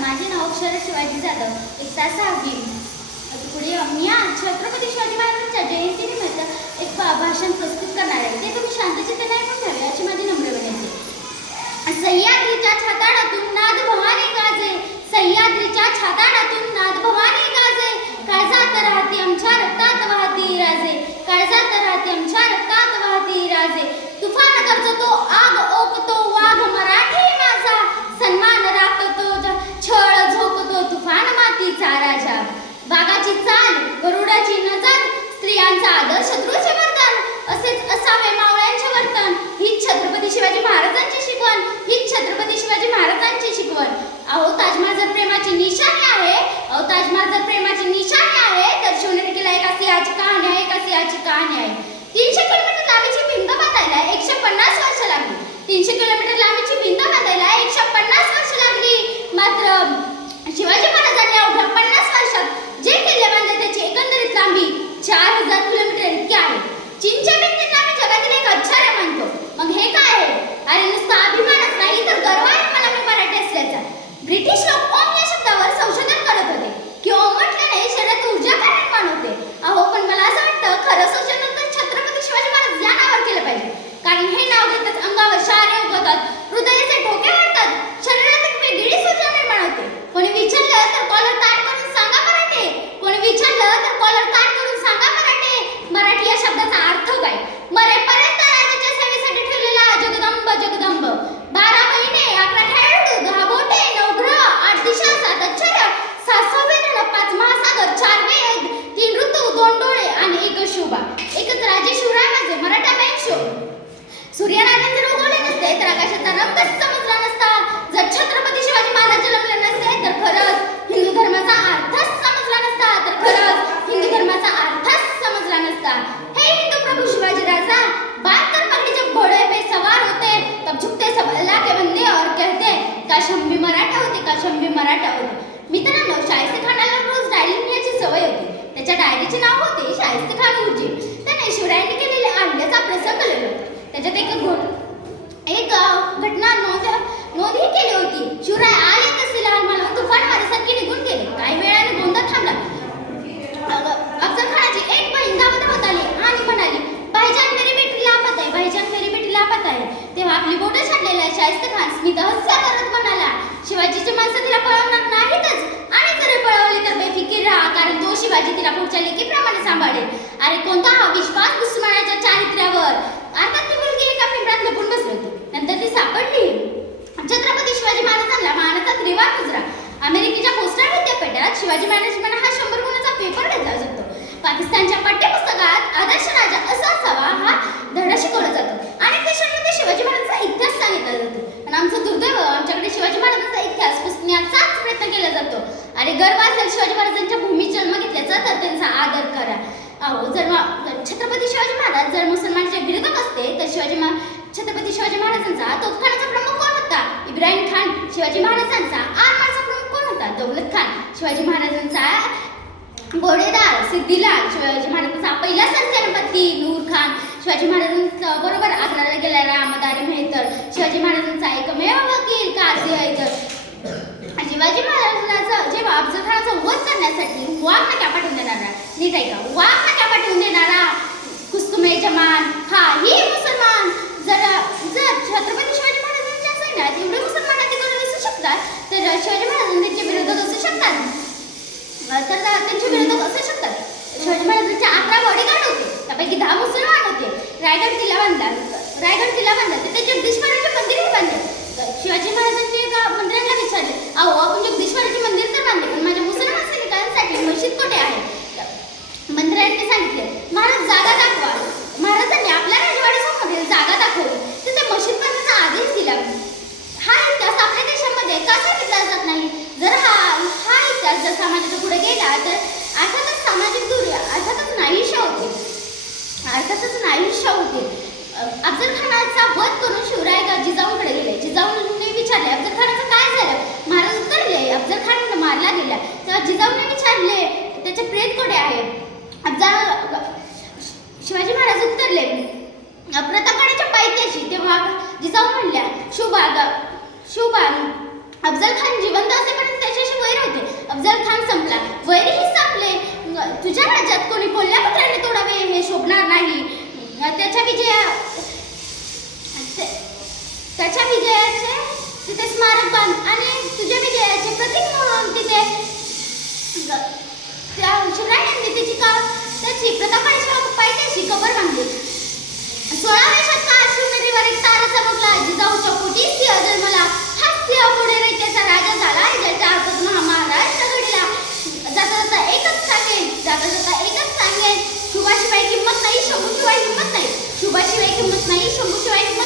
माझे नाव अक्षर शिवाजी जाधव. एक तास सहावी पुढे मी आज छत्रपती शिवाजी महाराजांच्या जयंतीनिमित्त एक भाषण प्रस्तुत करणार आहे. ते तुम्ही शांतचित्त नाही पण घ्यावे याची माझी नम्र विनंती सह्याद्रीच्या छाताडातून नाद भवानी गाजे. सह्याद्रीच्या छाताडातून नाद भवानी गाजे. काय जात राहते आमच्या रक्ता वाघाची चाल गरुडाची नजर स्त्रियांचा आदर शत्रूचे वर्तन असेच असावे मावळ्यांचे वर्तन हीच छत्रपती शिवाजी महाराजांची शिकवण हीच छत्रपती शिवाजी महाराजांची शिकवण. अहो ताजमहाल जर प्रेमाची निशाणी आहे अहो ताजमहाल जर प्रेमाची निशाणी आहे तर शिवनेरी शिवनेरीला एका सिंहाची कहाणी आहे एका सिंहाची कहाणी आहे. तीनशे किलोमीटर लांबीची भिंत बांधायला एकशे पन्नास वर्ष लागली. तीनशे किलोमीटर लांबीची भिंत बांधायला एकशे पन्नास वर्ष लागली. मात्र शिवाजी महाराजांनी अवघ्या पन्नास वर्षात जे किल्ले बांधले त्याची एकंदरीत लांबी चार हजार किलोमीटर इतकी आहे चीनच्या भिंतींना आम्ही जगातील एक आश्चर्य मानतो मग हे काय आहे अरे नुसता अभिमानच नाही तर गर्व आहे मला मी मराठी असल्याचा ब्रिटिश लोक ओम या शब्दावर संशोधन करत होते की ओम म्हटल्याने शरीरात ऊर्जा का निर्माण होते अहो पण मला असं वाटतं खरं संशोधन तर छत्रपती शिवाजी महाराज या नावावर केलं पाहिजे कारण हे नाव घेतच अंगावर शहारे हृदयाचे ठोके वाढतात. शरीरात एक वेगळी ऊर्जा निर्माण होते. कोणी विचारलं तर कॉलर ताट नाव होते शाहिस्ते खान उर्जी त्याने शिवरायांनी केलेले आणल्याचा प्रसंग लिहिला त्याच्यात एक घोट एक घटना नोंद नोंदही केली होती. शिवराय आले तसे लहान मला तुफान मारेसारखे निघून गेले. काही वेळाने गोंधळ थांबला. अफजल खानाची एक बहीण धावत आली आणि म्हणाली भाईजान मेरी बेटी लापत आहे भाईजान मेरी बेटी लापत आहे. तेव्हा आपली बोटं छाडलेला शाहिस्त खान स्मिता हस्या करत म्हणाला शिवाजीची माणसं तिला पळवणार नाहीतच आणि जर पळवली तर बेफिकीर राहा कारण तो शिवाजी लेकीप्रमाणे सांभाळेल. अरे कोणता हा विश्वास दुश्मनाच्या चारित्र्यावर? अर्थात ती मुलगी एका पिंपरात लपून बसली होती. नंतर ती सापडली. छत्रपती शिवाजी महाराजांना मानाचा त्रिवार मुजरा अमेरिकेच्या पोस्टर विद्यापीठात शिवाजी मॅनेजमेंट हा शंभर गुणाचा पेपर घेतला जातो. पाकिस्तानच्या पाठ्यपुस्तकात आदर्श राजा असा असावा हा धडा शिकवला जातो. अनेक देशांमध्ये शिवाजी महाराजांचा इतिहास सांगितला जातो. पण आमचं दुर्दैव आमच्याकडे शिवाजी महाराजांचा आणि गर्व असेल शिवाजी महाराजांच्या भूमीत जन्म घेतल्याचा तर त्यांचा आदर करा. अहो जर छत्रपती शिवाजी महाराज जर मुसलमानच्या विरोधक असते तर शिवाजी महाराज छत्रपती शिवाजी महाराजांचा तोफखानाचा प्रमुख कोण होता? इब्राहिम खान. शिवाजी महाराजांचा आरमारचा प्रमुख कोण होता? दौलत खान. शिवाजी महाराजांचा घोडेदार सिद्धिलाल शिवाजी महाराजांचा पहिला सरसेनापती नूर खान. शिवाजी महाराजांचा बरोबर आग्राला गेलेला रामदारी मेहतर. शिवाजी महाराजांचा एकमेव वकील काझी हैदर. शिवाजी महाराजांचं जेव्हा अफजलखानाचा वध करण्यासाठी वाघ नक्या पाठवून देणारा नीट ऐका वाघ नक्या पाठवून देणारा कुस्तुमे जमान हा ही मुसलमान. जर जर छत्रपती शिवाजी महाराजांच्या सैन्यात एवढे मुसलमान अधिकारी असू शकतात तर शिवाजी महाराजांचे त्यांचे विरोधक असू शकतात. तर त्यांच्या विरोधक असू शकतात. शिवाजी महाराजांच्या अकरा बॉडीगार्ड होते त्यापैकी दहा मुसलमान होते. रायगड किल्ला बांधला रायगड किल्ला बांधला तर ते जगदीश्वराचे मंदिरही बांधले. शिवाजी महाराजांनी अहो आपण जगदीश्वराचे मंदिर तर बांधले पण माझ्या मुसलमान सैनिकांसाठी मशीद कोठे आहे? मंदिराने सांगितले महाराज जागा दाखवा. महाराजांनी आपल्या राजवाडीसमोरील जागा दाखवली. तिथे मशीद बांधण्याचा आदेश दिला. हा इतिहास आपल्या देशामध्ये कसा घेतला जात नाही? जर हा हा इतिहास जर समाजाच्या पुढे गेला तर अर्थातच सामाजिक दूरी अर्थातच नाहीशा होते. अर्थातच नाहीशा होते. अफजल खानाचा वध करून शिवराय गाजी जाऊन गेले जिजाऊंनी विचारले अफजल खानाचं काय झालं महाराज उतरले अफजल खान मारला गेला तेव्हा जिजाऊंनी विचारले त्याचे प्रेत कोठे आहे अफजल शिवाजी महाराज उतरले प्रतापगडाच्या पायथ्याशी तेव्हा जिजाऊ म्हणल्या शुभा ग- अफजल खान जिवंत असेपर्यंत त्याच्या अफजल खान संपला. वैरही संपले. तुझ्या राज्यात कोणी कोल्हापुत्राने तोडावे हे शोभणार नाही. त्याच्या विजया ते- त्याच्या विजयाचे तिथे स्मारक बांध आणि तुझ्या विजयाचे प्रतीक म्हणून तिथे ग- त्या शिवरायांनी त्याची का त्याची प्रतापाच्या पायथ्याशी कबर बांधली सोळाव्या शतकात शिवनेरीवर एक तारा चमकला जिजाऊच्या पोटी सिंह जन्मला हा सिंह पुढे रयतेचा राजा झाला ज्याच्या हातातून हा महाराष्ट्र घडला जाता जाता एकच सांगेन जाता जाता एकच सांगेन शुभाशिवाय किंमत नाही शंभूशिवाय किंमत नाही. शुभाशिवाय किंमत नाही शंभूशिवाय हिंमतच